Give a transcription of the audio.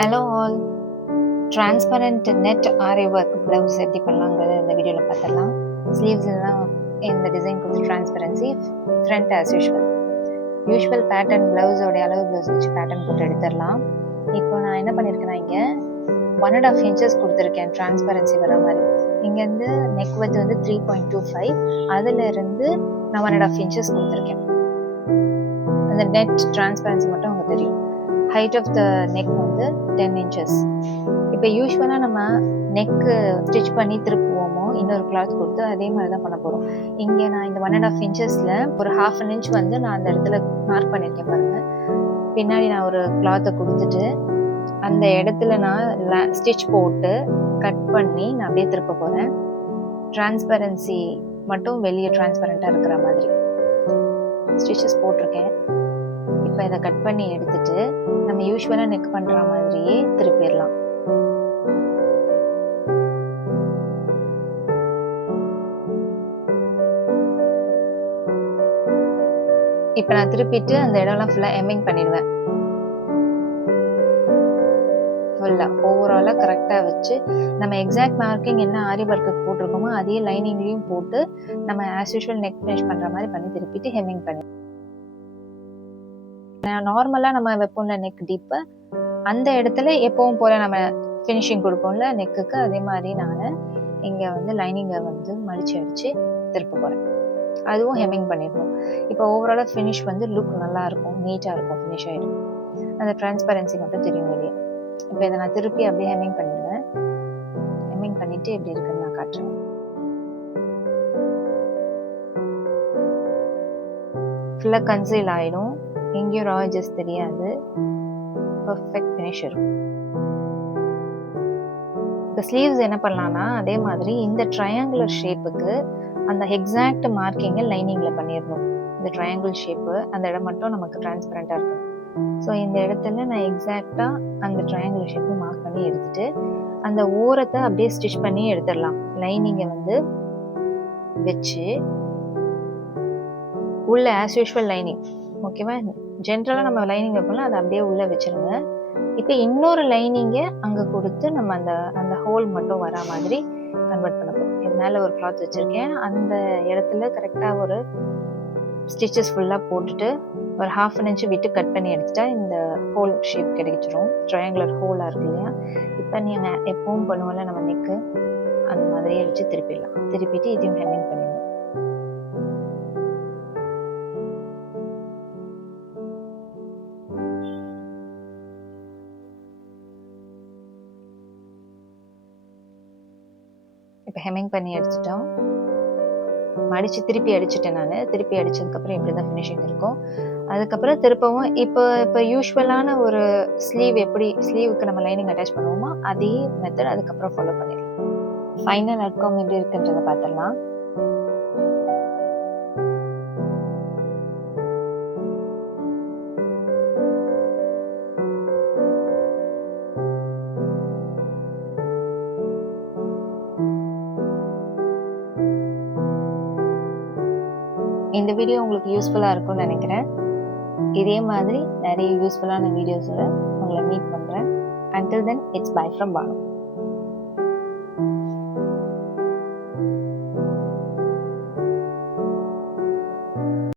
Hello all, transparent net ஆரி work blouse எப்படி பண்ணலாங்கிறத இந்த வீடியோவில் பார்த்துடலாம். ஸ்லீவ்ஸ் எல்லாம் இந்த டிசைன் கொடுத்து transparency, front as usual pattern ப்ளவுஸோடைய அளவு ப்ளவுஸ் வச்சு பேட்டர்ன் போட்டு எடுத்துடலாம். இப்போ நான் என்ன பண்ணியிருக்கேன்னா, இங்கே 1.5 இன்ச்சஸ் கொடுத்துருக்கேன் டிரான்ஸ்பரன்சி வர மாதிரி. இங்கேருந்து நெக் வித் வந்து 3.25, அதிலிருந்து நான் 1.5 இன்ச்சஸ் கொடுத்துருக்கேன். அந்த நெட் டிரான்ஸ்பரன்சி மட்டும் அவங்க தெரியும். ஹைட் ஆஃப் த நெக் வந்து 10 inches. இப்போ யூஸ்வலாக நம்ம நெக்கு ஸ்டிச் பண்ணி திருப்புவோமோ இன்னொரு கிளாத் கொடுத்து அதே மாதிரி தான் பண்ண போகிறோம். இங்கே நான் இந்த 1.5 inchஸில் ஒரு 1/2 inch வந்து நான் அந்த இடத்துல மார்க் பண்ணியிருக்கேன் பாருங்கள். பின்னாடி நான் ஒரு கிளாத்தை கொடுத்துட்டு அந்த இடத்துல நான் ஸ்டிச் போட்டு கட் பண்ணி நான் அப்படியே திருப்ப போகிறேன். டிரான்ஸ்பரன்சி மட்டும் வெளியே டிரான்ஸ்பரண்ட்டாக இருக்கிற மாதிரி ஸ்டிச்சஸ் போட்டிருக்கேன். இப்போ இதை கட் பண்ணி எடுத்துட்டு நம்ம யூஸ்வலாக நெக் பண்ணுற மாதிரியே திருப்பிடலாம். இப்போ நான் திருப்பிட்டு அந்த இடம்லாம் ஃபுல்லாக எம்மிங் பண்ணிடுவேன். ஃபுல்லாக ஓவராலாக கரெக்டாக வச்சு நம்ம எக்ஸாக்ட் மார்க்கிங் என்ன ஆரி ஒர்க்குக்கு போட்டிருக்கோமோ அதே லைனிங்லேயும் போட்டு நம்ம ஆஸ் யூஷுவல் நெக் ஃபினிஷ் பண்ணுற மாதிரி பண்ணி திருப்பிட்டு ஹெம்மிங் பண்ணி நார்மலாக நம்ம வைப்போம்ல நெக் டீப்பு, அந்த இடத்துல எப்பவும் போல நம்ம ஃபினிஷிங் கொடுப்போம்ல நெக்குக்கு, அதே மாதிரி நான் இங்கே வந்து லைனிங்கை வந்து மடித்து அடித்து திருப்ப போகிறேன். அதுவும் ஹெம்மிங் பண்ணிடுவோம். இப்போ ஓவராலாக ஃபினிஷ் வந்து லுக் நல்லாயிருக்கும், நீட்டாக இருக்கும், ஃபினிஷ் ஆகிடும். அந்த டிரான்ஸ்பரன்சி மட்டும் தெரியும் வெளியே. இப்போ இதை நான் திருப்பி அப்படியே ஹெம்மிங் பண்ணிடுவேன். ஹெம்மிங் பண்ணிவிட்டு எப்படி இருக்குன்னு நான் காட்டுறேன். ஃபுல்லாக கன்சீல் ஆகிடும், எங்கேயும் ராஜஸ் தெரியாது, பர்ஃபெக்ட் ஃபினிஷ் இருக்கும். இப்போ ஸ்லீவ்ஸ் என்ன பண்ணலான்னா அதே மாதிரி இந்த ட்ரையாங்குலர் ஷேப்புக்கு அந்த எக்ஸாக்ட் மார்க்கிங்கை லைனிங்கில் பண்ணிடணும். இந்த ட்ரையாங்கிள் ஷேப்பு அந்த இடம் மட்டும் நமக்கு டிரான்ஸ்பரண்ட்டாக இருக்கும். ஸோ இந்த இடத்துல நான் எக்ஸாக்டாக அந்த ட்ரையாங்குலர் ஷேப்பு மார்க் பண்ணி எடுத்துட்டு அந்த ஓரத்தை அப்படியே ஸ்டிச் பண்ணி எடுத்துடலாம். லைனிங்கை வந்து வச்சு உள்ள ஆஸ் யூஷுவல் லைனிங், ஓகேவா? ஜென்ரலாக நம்ம லைனிங் வைப்போம்ல அதை அப்படியே உள்ளே வச்சுருங்க. இப்போ இன்னொரு லைனிங்கை அங்கே கொடுத்து நம்ம அந்த ஹோல் மட்டும் வரா மாதிரி கன்வெர்ட் பண்ண போகிறோம். இது மேலே ஒரு கிளாத் வச்சுருக்கேன், அந்த இடத்துல கரெக்டாக ஒரு ஸ்டிச்சஸ் ஃபுல்லாக போட்டுட்டு ஒரு 1/2 inch விட்டு கட் பண்ணி எடுத்துட்டா இந்த ஹோல் ஷேப் கிடைச்சிடும். ட்ரையாங்குலர் ஹோலாக இருக்கு இல்லையா? இப்போ நீங்கள் எப்பவும் பண்ணுவோம்ல நம்ம நெக்கு, அந்த மாதிரியே வச்சு திருப்பிடலாம். திருப்பிட்டு இதையும் ஹெம்மிங் பண்ணிடணும். இப்போ ஹெம்மிங் பண்ணி எடுத்துட்டோம். மடித்து திருப்பி அடிச்சுட்டேன். நான் திருப்பி அடித்ததுக்கப்புறம் இப்படி தான் ஃபினிஷிங் இருக்கும். அதுக்கப்புறம் திருப்பவும் இப்போ யூஸ்வலான ஒரு ஸ்லீவ் எப்படி ஸ்லீவுக்கு நம்ம லைனிங் அட்டாச் பண்ணுவோமோ அதே மெத்தட் அதுக்கப்புறம் ஃபாலோ பண்ணிடலாம். ஃபைனல் அவுட்கம் எப்படி இருக்குன்றதை பார்த்துடலாம். இந்த வீடியோ உங்களுக்கு யூஸ்ஃபுல்லாக இருக்கும்னு நினைக்கிறேன். இதே மாதிரி நிறைய யூஸ்ஃபுல்லான வீடியோஸோட உங்களை மீட் பண்ணுறேன். Until then, it's bye from Banu.